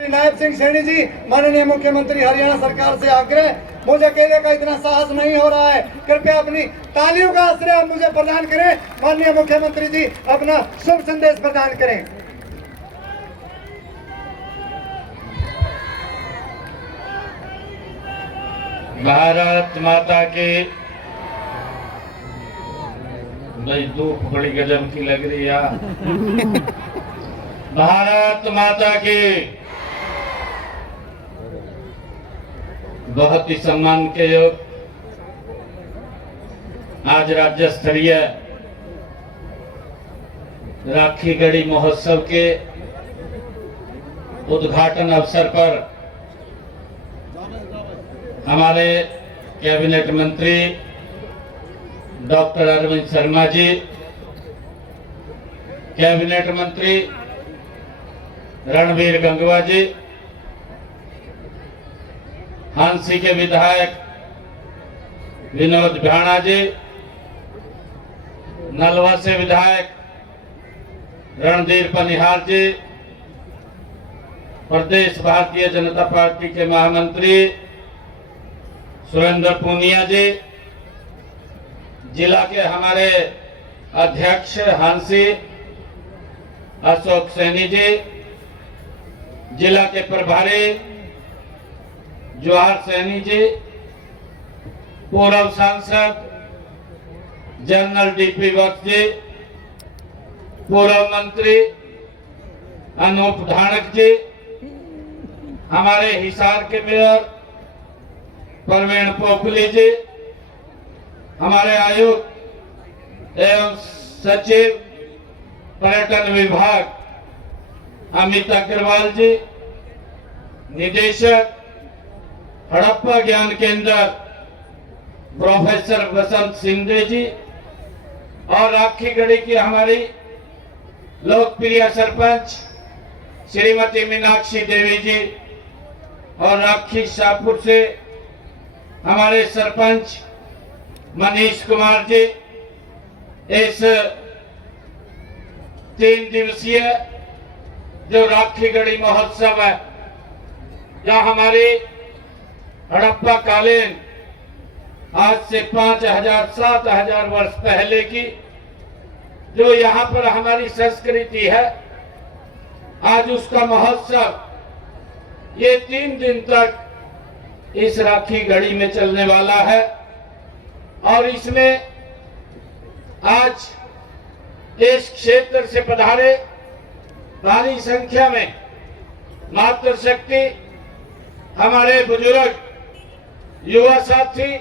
नायब सिंह सैनी जी, माननीय मुख्यमंत्री हरियाणा सरकार से आग्रह, मुझे कहने का इतना साहस नहीं हो रहा है, कृपया अपनी तालियों का आश्रय मुझे प्रदान करें। माननीय मुख्यमंत्री जी अपना शुभ संदेश प्रदान करें। भारत माता की। भाई धूप बड़ी गजब की लग रही है। भारत माता की। बहुत ही सम्मान के योग आज राज्य स्तरीय राखी गढ़ी महोत्सव के उद्घाटन अवसर पर हमारे कैबिनेट मंत्री डॉक्टर अरविंद शर्मा जी, कैबिनेट मंत्री रणवीर गंगवा जी, हांसी के विधायक विनोद भाणा जी, नलवा से विधायक रणधीर पनिहार जी, प्रदेश भारतीय जनता पार्टी के महामंत्री सुरेंद्र पूनिया जी, जिला के हमारे अध्यक्ष हांसी अशोक सैनी जी, जिला के प्रभारी जवाहर सैनी जी, पूर्व सांसद जनरल डीपी वत्स जी, पूर्व मंत्री अनूप धानक जी, हमारे हिसार के मेयर प्रवीण पोखली जी, हमारे आयुक्त एवं सचिव पर्यटन विभाग अमित अग्रवाल जी, निदेशक हड़प्पा ज्ञान केंद्र प्रोफेसर बसंत सिंह जी और राखी गढ़ी की हमारी लोकप्रिय सरपंच श्रीमती मीनाक्षी देवी जी और राखी शाहपुर से हमारे सरपंच मनीष कुमार जी, इस 3 दिवसीय जो राखी गढ़ी महोत्सव है, जहां हमारी हड़प्पा कालीन आज से 5000-7000 वर्ष पहले की जो यहाँ पर हमारी संस्कृति है, आज उसका महोत्सव ये 3 दिन तक इस राखी गढ़ी में चलने वाला है। और इसमें आज इस क्षेत्र से पधारे भारी संख्या में मातृशक्ति, हमारे बुजुर्ग, युवा साथी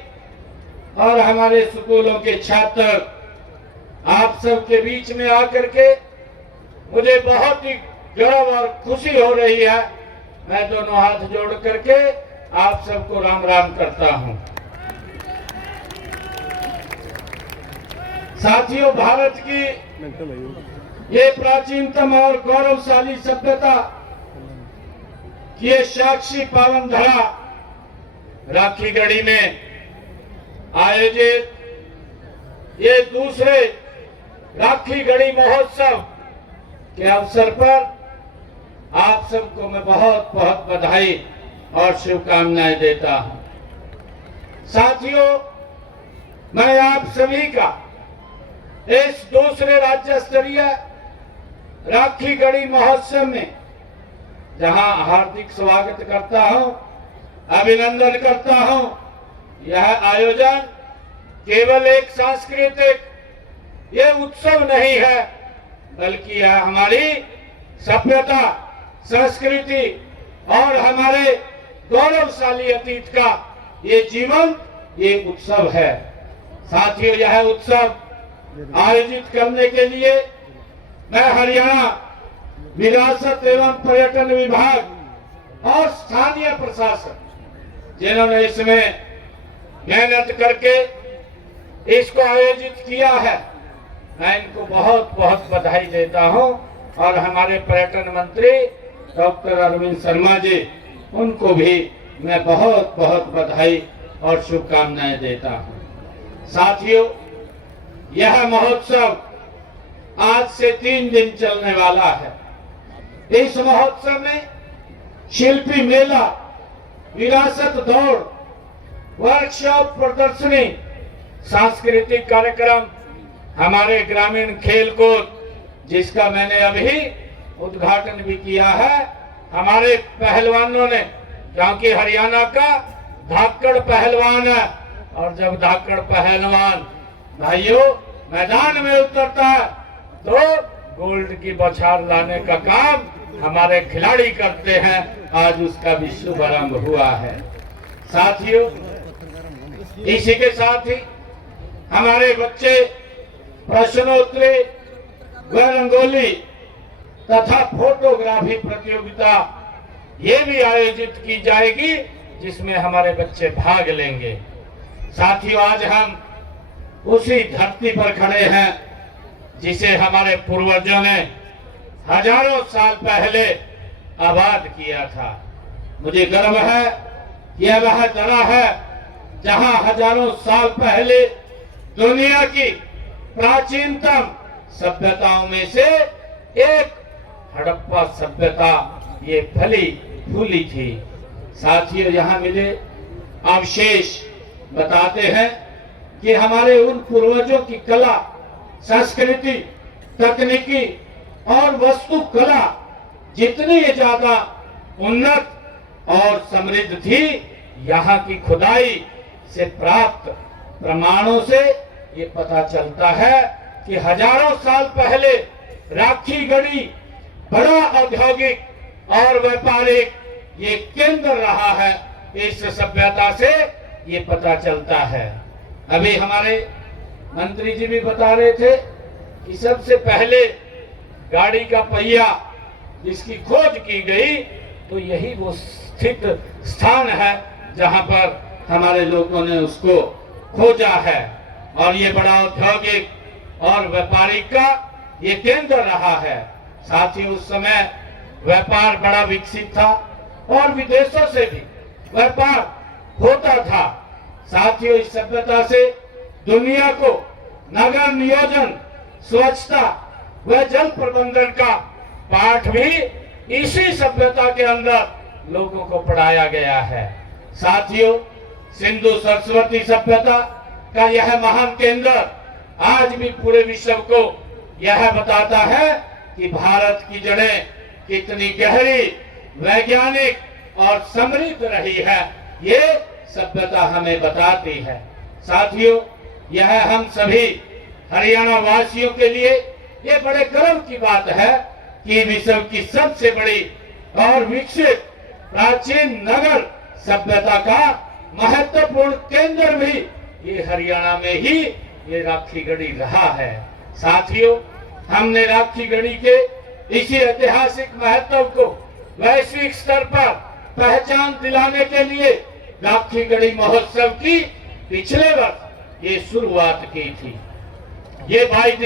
और हमारे स्कूलों के छात्र आप सबके बीच में आकर के मुझे बहुत ही गर्व और खुशी हो रही है। मैं दोनों हाथ जोड़ करके आप सबको राम राम करता हूं। साथियों, भारत की ये प्राचीनतम और गौरवशाली सभ्यता की ये साक्षी पावन धरा राखी गढ़ी में आयोजित ये दूसरे राखी गढ़ी महोत्सव के अवसर पर आप सबको मैं बहुत बहुत बधाई और शुभकामनाएं देता हूं। साथियों, मैं आप सभी का इस दूसरे राज्य स्तरीय राखी गढ़ी महोत्सव में जहां हार्दिक स्वागत करता हूं, अभिनंदन करता हूं। यह आयोजन केवल एक सांस्कृतिक ये उत्सव नहीं है, बल्कि यह हमारी सभ्यता, संस्कृति और हमारे गौरवशाली अतीत का ये जीवन ये उत्सव है। साथियों, यह उत्सव आयोजित करने के लिए मैं हरियाणा विरासत एवं पर्यटन विभाग और स्थानीय प्रशासन जिन्होंने इसमें मेहनत करके इसको आयोजित किया है, मैं इनको बहुत बहुत बधाई देता हूं। और हमारे पर्यटन मंत्री डॉक्टर अरविंद शर्मा जी, उनको भी मैं बहुत बहुत बधाई और शुभकामनाएं देता हूं। साथियों, यह महोत्सव आज से 3 दिन चलने वाला है। इस महोत्सव में शिल्पी मेला, विरासत दौड़, वर्कशॉप, प्रदर्शनी, सांस्कृतिक कार्यक्रम, हमारे ग्रामीण खेल कूद, जिसका मैंने अभी उद्घाटन भी किया है। हमारे पहलवानों ने, क्योंकि हरियाणा का धाकड़ पहलवान है, और जब धाकड़ पहलवान भाइयों मैदान में उतरता है तो गोल्ड की बौछार लाने का काम हमारे खिलाड़ी करते हैं। आज उसका भी शुभारंभ हुआ है। साथियों, इसी के साथ ही हमारे बच्चे प्रश्नोत्तरी व रंगोली तथा फोटोग्राफी प्रतियोगिता ये भी आयोजित की जाएगी, जिसमें हमारे बच्चे भाग लेंगे। साथियों, आज हम उसी धरती पर खड़े हैं जिसे हमारे पूर्वजों ने हजारों साल पहले आबाद किया था। मुझे गर्व है यह वह जगह है जहां हजारों साल पहले दुनिया की प्राचीनतम सभ्यताओं में से एक हड़प्पा सभ्यता ये फली फूली थी। साथियों, यहाँ मिले अवशेष बताते हैं कि हमारे उन पूर्वजों की कला, संस्कृति, तकनीकी और वस्तु कला जितनी ज्यादा उन्नत और समृद्ध थी, यहाँ की खुदाई से प्राप्त प्रमाणों से ये पता चलता है कि हजारों साल पहले राखी गढ़ी बड़ा औद्योगिक और व्यापारिक ये केंद्र रहा है। इस सभ्यता से ये पता चलता है। अभी हमारे मंत्री जी भी बता रहे थे कि सबसे पहले गाड़ी का पहिया जिसकी खोज की गई, तो यही वो स्थित स्थान है जहां पर हमारे लोगों ने उसको खोजा है। और ये बड़ा औद्योगिक और व्यापारिक का ये केंद्र रहा है। साथ ही उस समय व्यापार बड़ा विकसित था और विदेशों से भी व्यापार होता था। साथियों, इस सभ्यता से दुनिया को नगर नियोजन, स्वच्छता व जल प्रबंधन का पाठ भी इसी सभ्यता के अंदर लोगों को पढ़ाया गया है। साथियों, सिंधु सरस्वती सभ्यता का यह महान केंद्र आज भी पूरे विश्व को यह बताता है कि भारत की जड़ें कितनी गहरी, वैज्ञानिक और समृद्ध रही है। ये सभ्यता हमें बताती है। साथियों, यह हम सभी हरियाणा वासियों के लिए ये बड़े गर्व की बात है कि विश्व की सबसे बड़ी और विकसित प्राचीन नगर सभ्यता का महत्वपूर्ण केंद्र भी ये हरियाणा में ही ये राखी गढ़ी रहा है। साथियों, हमने राखी गढ़ी के इसी ऐतिहासिक महत्व को वैश्विक स्तर पर पहचान दिलाने के लिए राखी गढ़ी महोत्सव की पिछले वर्ष ये शुरुआत की थी। ये 22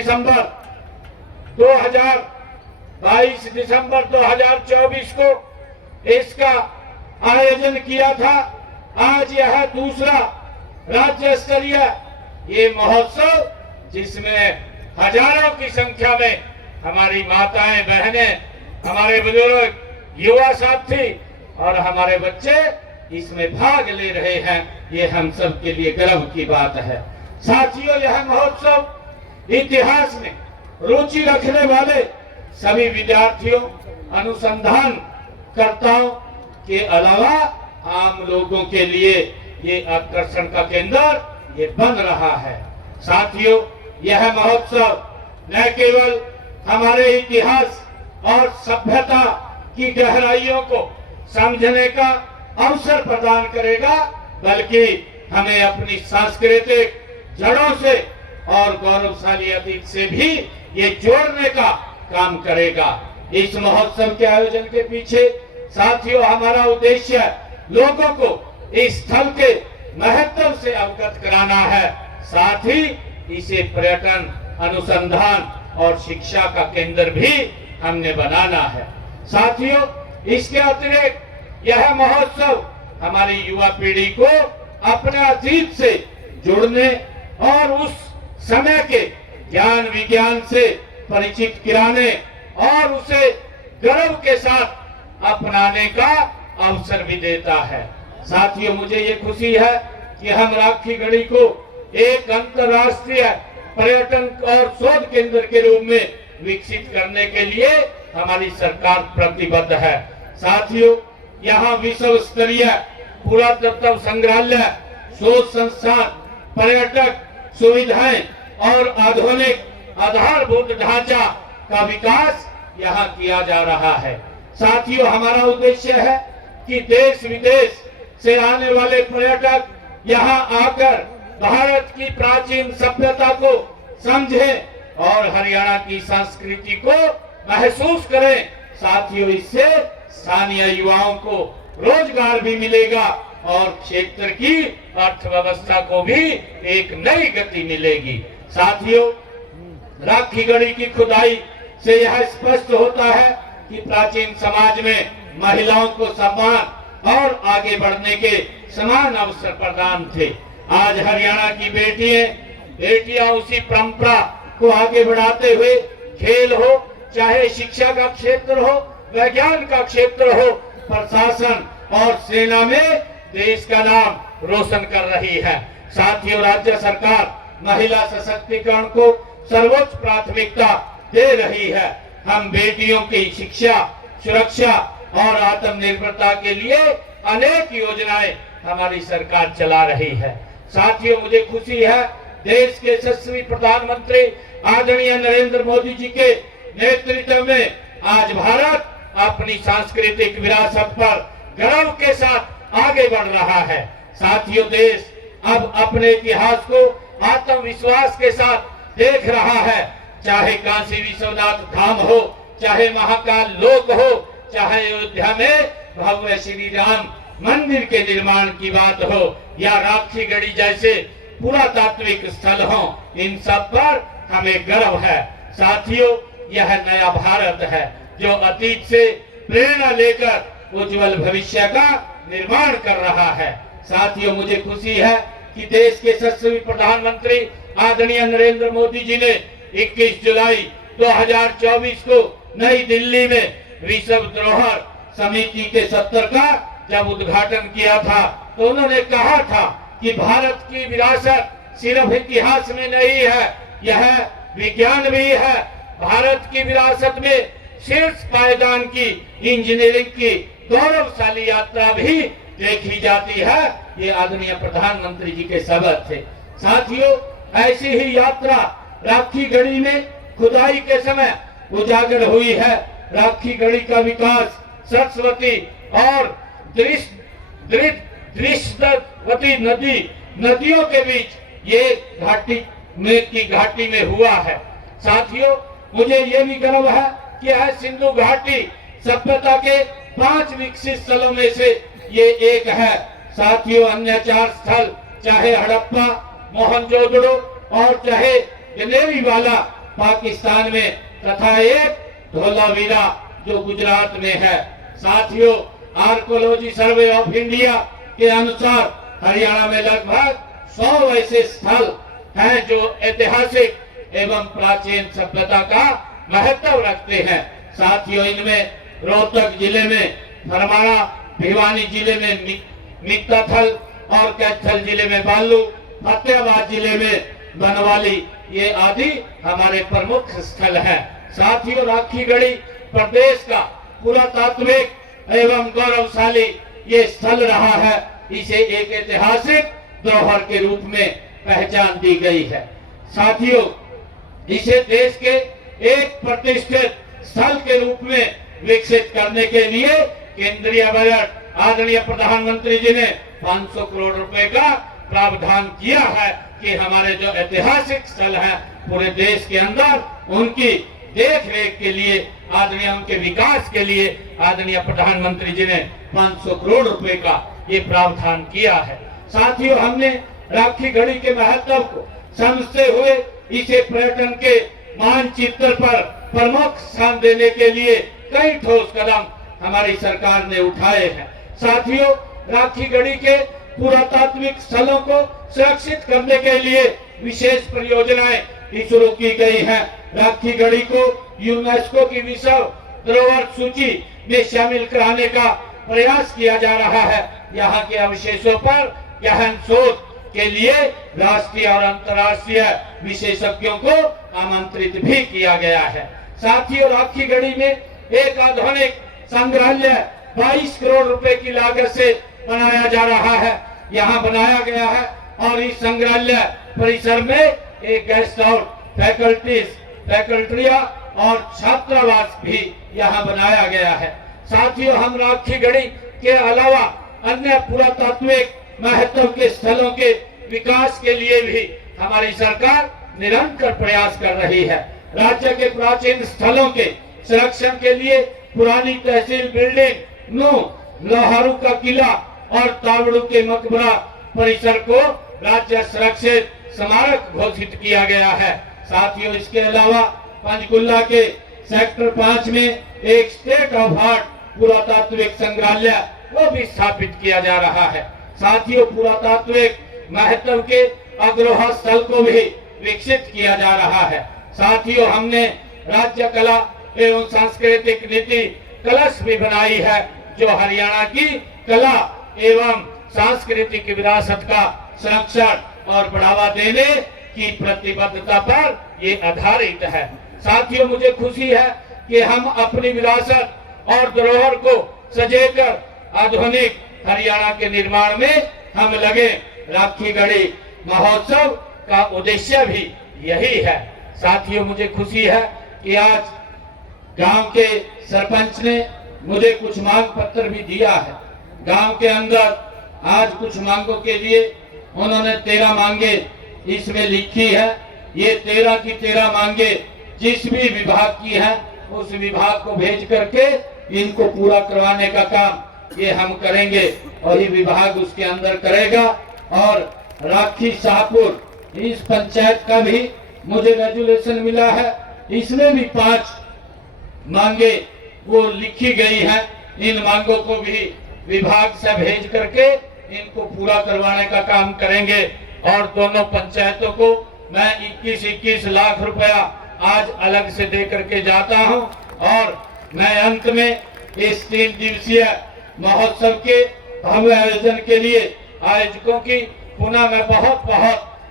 दिसंबर 2024 को इसका आयोजन किया था। आज यह दूसरा राज्य स्तरीय ये महोत्सव, जिसमें हजारों की संख्या में हमारी माताएं, बहनें, हमारे बुजुर्ग, युवा साथी और हमारे बच्चे इसमें भाग ले रहे हैं। ये हम सब के लिए गर्व की बात है। साथियों, यह महोत्सव इतिहास में रुचि रखने वाले सभी विद्यार्थियों, अनुसंधान कर्ताओं के अलावा आम लोगों के लिए ये आकर्षण का केंद्र ये बन रहा है। साथियों, यह महोत्सव न केवल हमारे इतिहास और सभ्यता की गहराइयों को समझने का अवसर प्रदान करेगा, बल्कि हमें अपनी सांस्कृतिक जड़ों से और गौरवशाली अतीत से भी ये जोड़ने का काम करेगा। इस महोत्सव के आयोजन के पीछे साथियों हमारा उद्देश्य लोगों को इस स्थल के महत्व से अवगत कराना है। साथ ही इसे पर्यटन, अनुसंधान और शिक्षा का केंद्र भी हमने बनाना है। साथियों, इसके अतिरिक्त यह महोत्सव हमारी युवा पीढ़ी को अपने अतीत से जुड़ने और उस समय के ज्ञान विज्ञान से परिचित कराने और उसे गर्व के साथ अपनाने का अवसर भी देता है। साथियों, मुझे ये खुशी है कि हम राखी गढ़ी को एक अंतर्राष्ट्रीय पर्यटन और शोध केंद्र के रूप में विकसित करने के लिए हमारी सरकार प्रतिबद्ध है। साथियों, यहाँ विश्व स्तरीय पुरातत्व संग्रहालय, शोध संस्थान, पर्यटक सुविधाएं और आधुनिक आधारभूत ढांचा का विकास यहाँ किया जा रहा है। साथियों, हमारा उद्देश्य है कि देश विदेश से आने वाले पर्यटक यहाँ आकर भारत की प्राचीन सभ्यता को समझें और हरियाणा की संस्कृति को महसूस करें। साथियों, इससे स्थानीय युवाओं को रोजगार भी मिलेगा और क्षेत्र की अर्थव्यवस्था को भी एक नई गति मिलेगी। साथियों, राखी गढ़ी की खुदाई से यह स्पष्ट होता है कि प्राचीन समाज में महिलाओं को सम्मान और आगे बढ़ने के समान अवसर प्रदान थे। आज हरियाणा की बेटियां उसी परंपरा को आगे बढ़ाते हुए खेल हो, चाहे शिक्षा का क्षेत्र हो, विज्ञान का क्षेत्र हो, प्रशासन और सेना में देश का नाम रोशन कर रही है। साथियों, राज्य सरकार महिला सशक्तिकरण को सर्वोच्च प्राथमिकता दे रही है। हम बेटियों की शिक्षा, सुरक्षा और आत्मनिर्भरता के लिए अनेक योजनाएं हमारी सरकार चला रही है। साथियों, मुझे खुशी है देश के यशस्वी प्रधानमंत्री आदरणीय नरेंद्र मोदी जी के नेतृत्व में आज भारत अपनी सांस्कृतिक विरासत पर गर्व के साथ आगे बढ़ रहा है। साथियों, देश अब अपने इतिहास को आत्मविश्वास के साथ देख रहा है। चाहे काशी विश्वनाथ धाम हो, चाहे महाकाल लोक हो, चाहे अयोध्या में भव्य श्री राम मंदिर के निर्माण की बात हो या राखी गढ़ी जैसे पुरातात्विक स्थल हो, इन सब पर हमें गर्व है। साथियों, यह नया भारत है जो अतीत से प्रेरणा लेकर उज्जवल भविष्य का निर्माण कर रहा है। साथियों, मुझे खुशी है कि देश के यशस्वी प्रधानमंत्री आदरणीय नरेंद्र मोदी जी ने 21 जुलाई 2024 को नई दिल्ली में विश्व धरोहर समिति के 70 का जब उद्घाटन किया था तो उन्होंने कहा था कि भारत की विरासत सिर्फ इतिहास में नहीं है, यह विज्ञान भी है। भारत की विरासत में शीर्ष पायदान की इंजीनियरिंग की गौरवशाली यात्रा भी देखी जाती है। ये आदरणीय प्रधानमंत्री जी के शब्द थे। साथियों, ऐसी ही यात्रा राखी गढ़ी में खुदाई के समय उजागर हुई है। राखी गढ़ी का विकास सरस्वती और दृष्टवती नदियों के बीच ये घाटी में हुआ है। साथियों, मुझे ये भी गर्व है कि यह सिंधु घाटी सभ्यता के 5 विकसित स्थलों में से ये एक है। साथियों, अन्य 4 स्थल चाहे हड़प्पा, मोहनजोदड़ो और चाहे जनेरीवाला पाकिस्तान में तथा एक धोलावीरा जो गुजरात में है। साथियों, आर्कोलॉजी सर्वे ऑफ इंडिया के अनुसार हरियाणा में लगभग 100 ऐसे स्थल हैं जो ऐतिहासिक एवं प्राचीन सभ्यता का महत्व रखते हैं। साथियों, इनमें रोहतक जिले में भरमाड़ा, भिवानी जिले में मित्ताथल और कैथल जिले में बालू, फतेहाबाद जिले में बनवाली, ये आदि हमारे प्रमुख स्थल हैं। साथियों, राखी गढ़ी प्रदेश का पुरातात्विक एवं गौरवशाली ये स्थल रहा है। इसे एक ऐतिहासिक धरोहर के रूप में पहचान दी गई है। साथियों, इसे देश के एक प्रतिष्ठित स्थल के रूप में विकसित करने के लिए केंद्रीय बजट आदरणीय प्रधानमंत्री जी ने 500 करोड़ रुपए का प्रावधान किया है कि हमारे जो ऐतिहासिक स्थल हैं पूरे देश के अंदर उनकी देख रेख के लिए, आदरणीय उनके विकास के लिए आदरणीय प्रधानमंत्री जी ने 500 करोड़ रुपए का ये प्रावधान किया है। साथियों, हमने राखी गढ़ी के महत्व को समझते हुए इसे पर्यटन के मानचित्र पर प्रमुख स्थान देने के लिए कई ठोस कदम हमारी सरकार ने उठाए हैं। साथियों, राखी गढ़ी के पुरातात्विक स्थलों को सुरक्षित करने के लिए विशेष परियोजनाएं शुरू की गई हैं। राखी गढ़ी को यूनेस्को की विश्व धरोहर सूची में शामिल कराने का प्रयास किया जा रहा है। यहाँ के अवशेषों पर गहन शोध के लिए राष्ट्रीय और अंतर्राष्ट्रीय विशेषज्ञों को आमंत्रित भी किया गया है। साथियों, राखीगढ़ी में एक आधुनिक संग्रहालय 22 करोड़ रुपए की लागत से बनाया जा रहा है। यहाँ बनाया गया है और इस संग्रहालय परिसर में एक गेस्ट हाउस, फैकल्टियां और छात्रावास भी यहाँ बनाया गया है। साथियों, हम राखीगढ़ी के अलावा अन्य पुरातात्विक महत्व के स्थलों के विकास के लिए भी हमारी सरकार निरंतर प्रयास कर रही है। राज्य के प्राचीन स्थलों के संरक्षण के लिए पुरानी तहसील बिल्डिंग, लोहारू का किला और तावड़ू के मकबरा परिसर को राज्य सुरक्षित स्मारक घोषित किया गया है। साथियों, इसके अलावा पंचकुला के सेक्टर 5 में एक स्टेट ऑफ आर्ट पुरातात्विक संग्रहालय वो भी स्थापित किया जा रहा है। साथियों, पुरातात्विक महत्व के अग्रहा स्थल को भी विकसित किया जा रहा है। साथियों, हमने राज्य कला एवं सांस्कृतिक नीति कलश भी बनाई है, जो हरियाणा की कला एवं सांस्कृतिक विरासत का संरक्षण और बढ़ावा देने की प्रतिबद्धता पर ये आधारित है। साथियों, मुझे खुशी है कि हम अपनी विरासत और धरोहर को सजेकर आधुनिक हरियाणा के निर्माण में हम लगे। राखीगढ़ी महोत्सव का उद्देश्य भी यही है। साथियों, मुझे खुशी है कि आज गांव के सरपंच ने मुझे कुछ मांग पत्र भी दिया है। गांव के अंदर आज कुछ मांगों के लिए उन्होंने 13 मांगे इसमें लिखी है। ये 13 की 13 मांगे जिस भी विभाग की है उस विभाग को भेज करके इनको पूरा करवाने का काम ये हम करेंगे और ये विभाग उसके अंदर करेगा। और राखी शाहपुर इस पंचायत का भी मुझे रेजुलेशन मिला है, इसमें भी 5 मांगे वो लिखी गई हैं। इन मांगों को भी विभाग से भेज करके इनको पूरा करवाने का काम करेंगे। और दोनों पंचायतों को मैं 21-21 लाख रुपया आज अलग से दे करके जाता हूं। और मैं अंत में इस 3 दिवसीय महोत्सव के भव्य आयोजन के लिए आयोजकों की पुनः मैं बहुत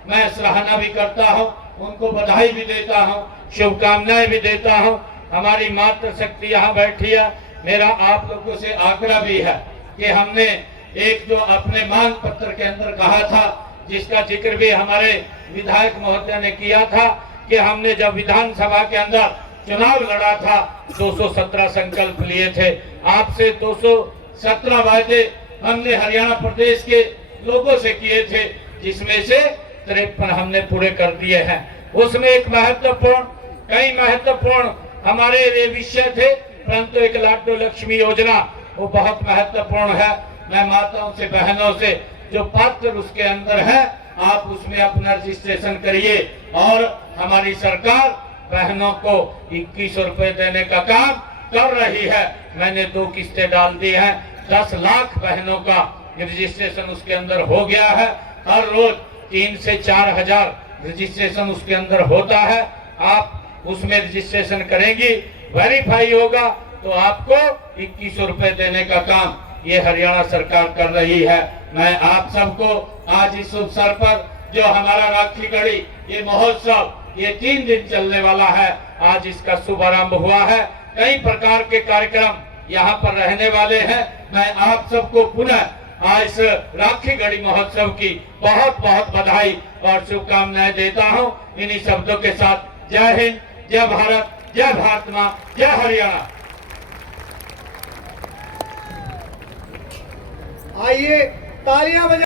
मैं सराहना भी करता हूं, उनको बधाई भी देता हूं, शुभकामनाएं भी देता हूं। हमारी मातृशक्ति यहाँ बैठी है। मेरा आप लोगों से आग्रह भी है कि हमने एक जो अपने मांग पत्र के अंदर कहा था, जिसका जिक्र भी हमारे विधायक महोदय ने किया था, कि हमने जब विधानसभा के अंदर चुनाव लड़ा था 217 संकल्प लिए थे। आपसे 217 वायदे हमने हरियाणा प्रदेश के लोगों से किए थे, जिसमें से 53 हमने पूरे कर दिए हैं। उसमें कई महत्वपूर्ण हमारे ये विषय थे, परंतु एक लाडो लक्ष्मी योजना वो बहुत महत्वपूर्ण है। मैं माताओं से, बहनों से जो पात्र उसके अंदर है, आप उसमें अपना रजिस्ट्रेशन करिए। और हमारी सरकार बहनों को 2100 रुपए देने का काम कर रही है। मैंने 2 किस्तें डाल दी हैं। 10 लाख बहनों का रजिस्ट्रेशन उसके अंदर हो गया है। हर रोज 3 से 4 हजार रजिस्ट्रेशन उसके अंदर होता है। आप उसमें रजिस्ट्रेशन करेंगी, वेरीफाई होगा तो आपको 2100 रुपए देने का काम ये हरियाणा सरकार कर रही है। मैं आप सबको आज इस अवसर पर जो हमारा राखीगढ़ी ये महोत्सव ये 3 दिन चलने वाला है, आज इसका शुभारंभ हुआ है। कई प्रकार के कार्यक्रम यहाँ पर रहने वाले हैं। मैं आप सबको पुनः आज इस राखीगढ़ी महोत्सव की बहुत बधाई और शुभकामनाएं देता हूँ। इन्हीं शब्दों के साथ जय हिंद, जय भारत, जय भारत माँ, जय हरियाणा। आइए तालियां बजा